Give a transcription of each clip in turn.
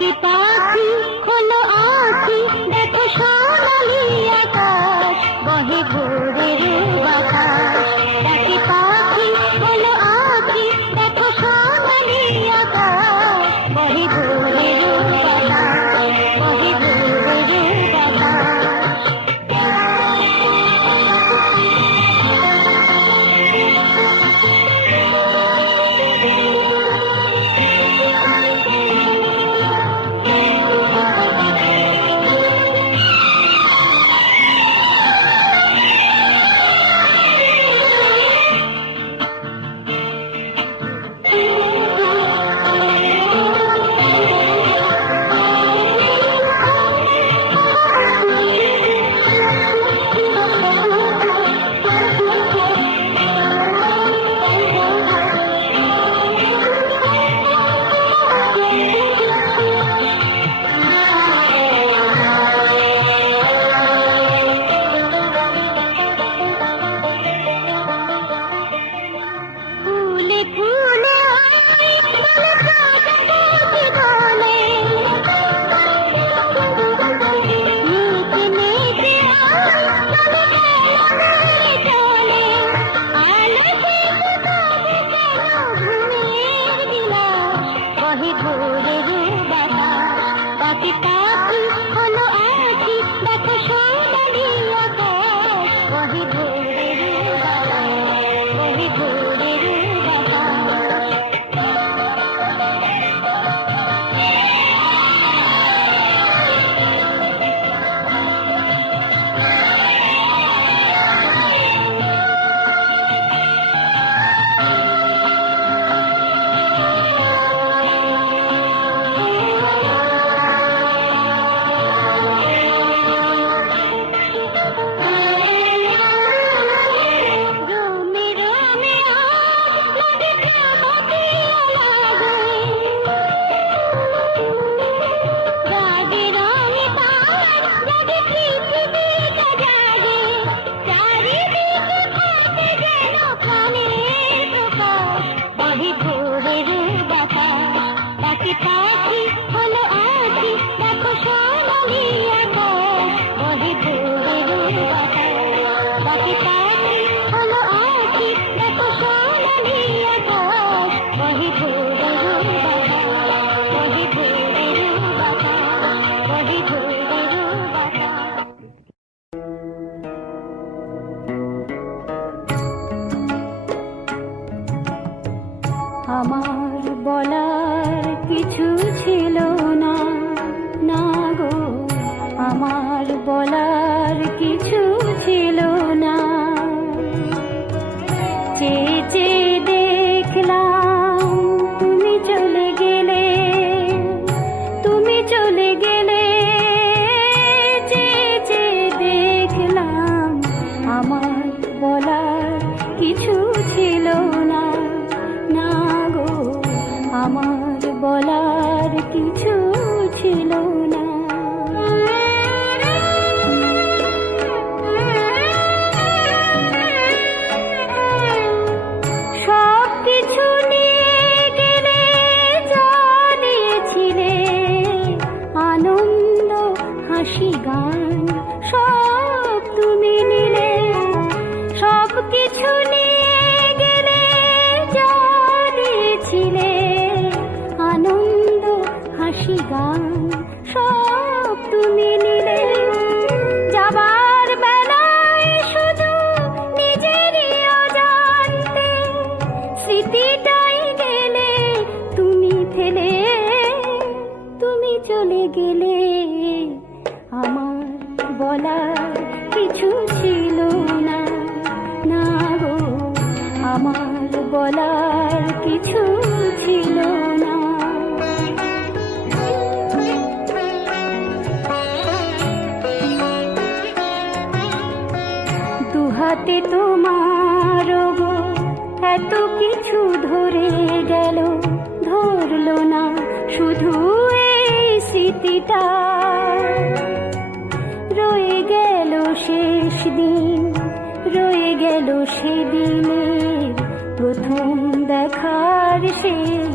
के पास ছিল না না গো আমার বলা হাসি গান সব তুমি নিলে সব কিছু নিলে হাতে তোমার এত কিছু ধরে গেল, ধরলো না শুধু এই স্মৃতিটা। রয়ে গেল শেষ দিন, রয়ে গেল সেদিনে প্রথম দেখার শেষ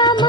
আমার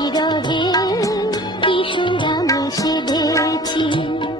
বিরহে কিশোর আমি ওগো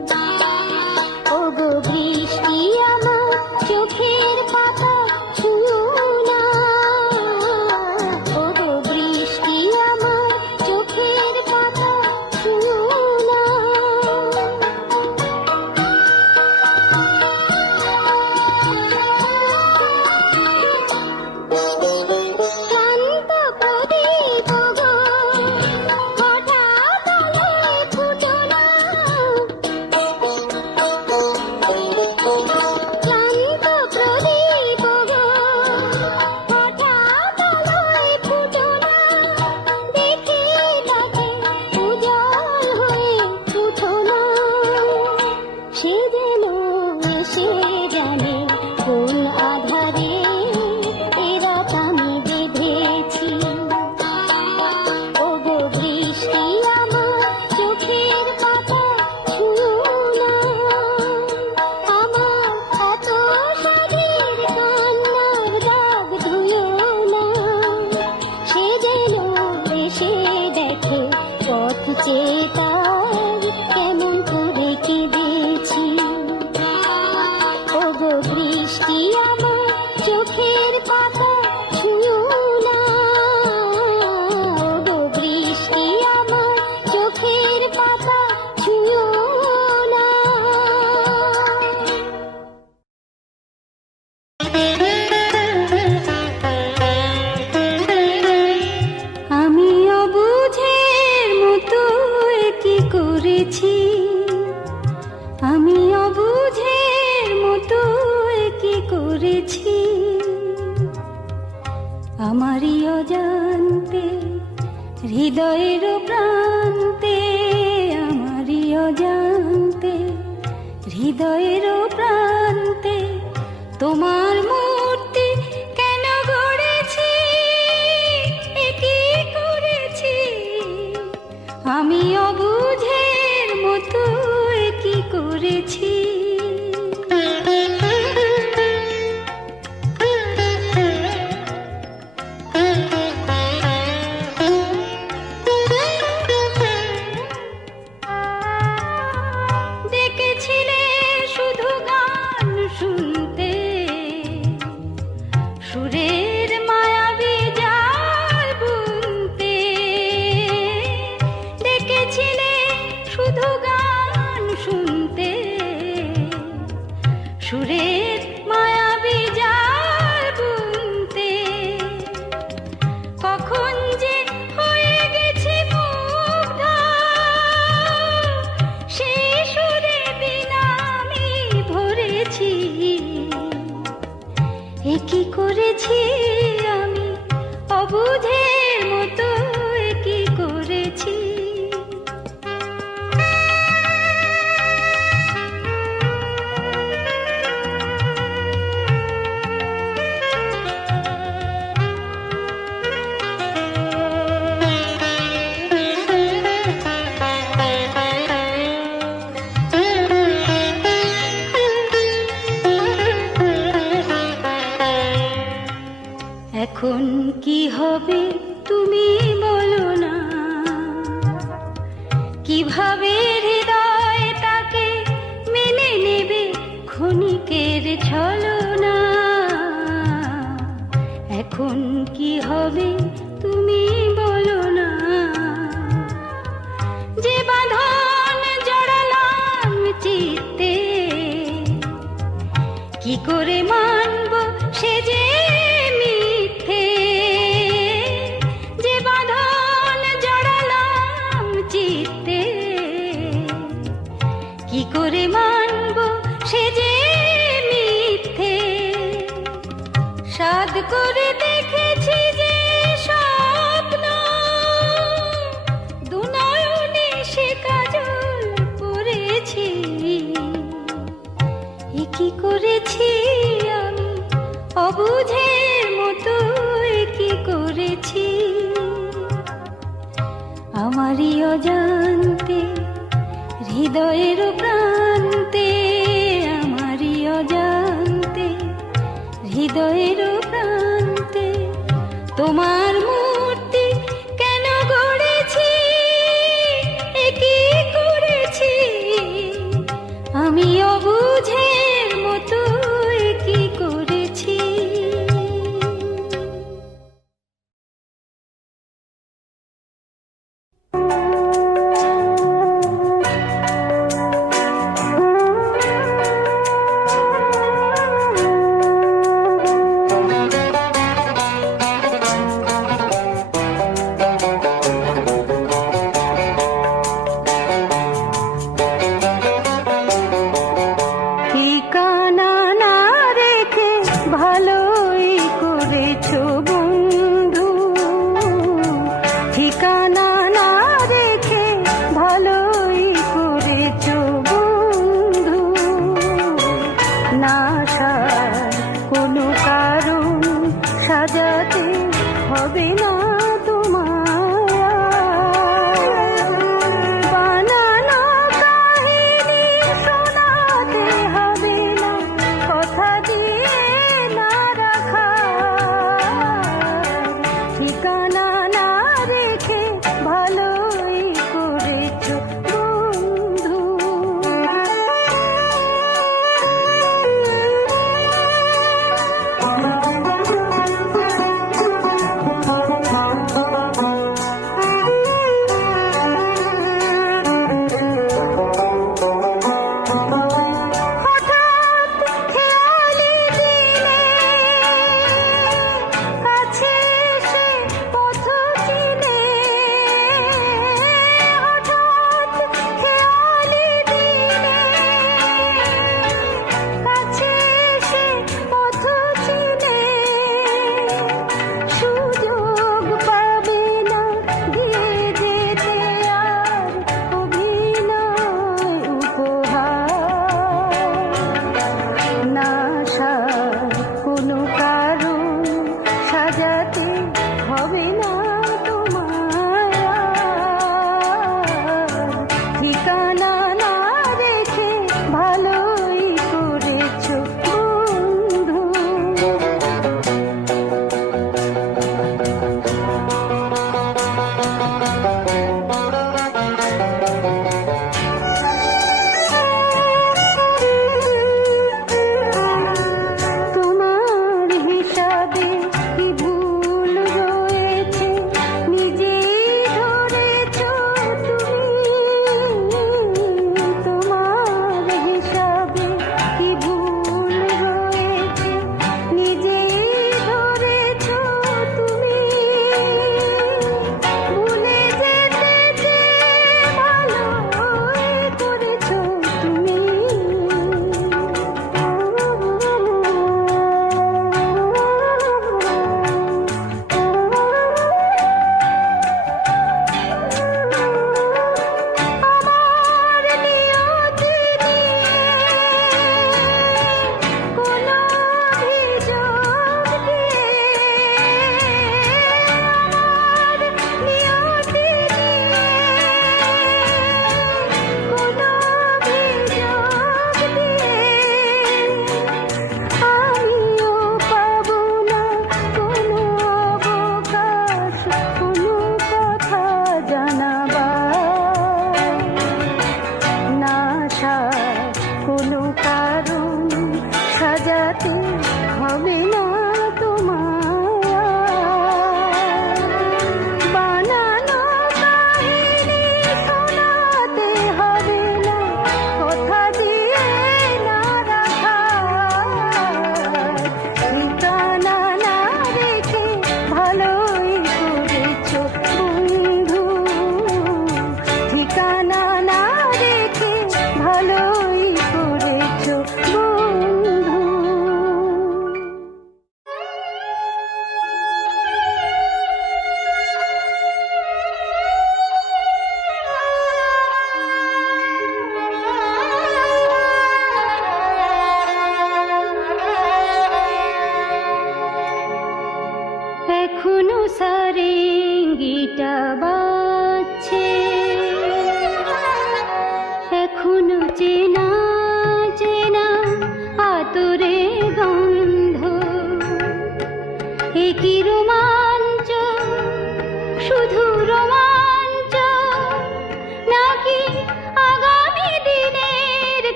এ কি করেছি আমি? অবুধের মতো এখন কি হবে তুমি বলো না। কীভাবে হৃদয় তাকে মেনে নেবে ক্ষণিকের ছলনা? এখন কি হবে তুমি বলো না। যে বাঁধন জড়ালাম চিত্তে, কি করে মানব আমারই জানতে হৃদয়ের প্রান্তে আমারই জানতে হৃদয়ের প্রান্তে তোমার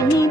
me.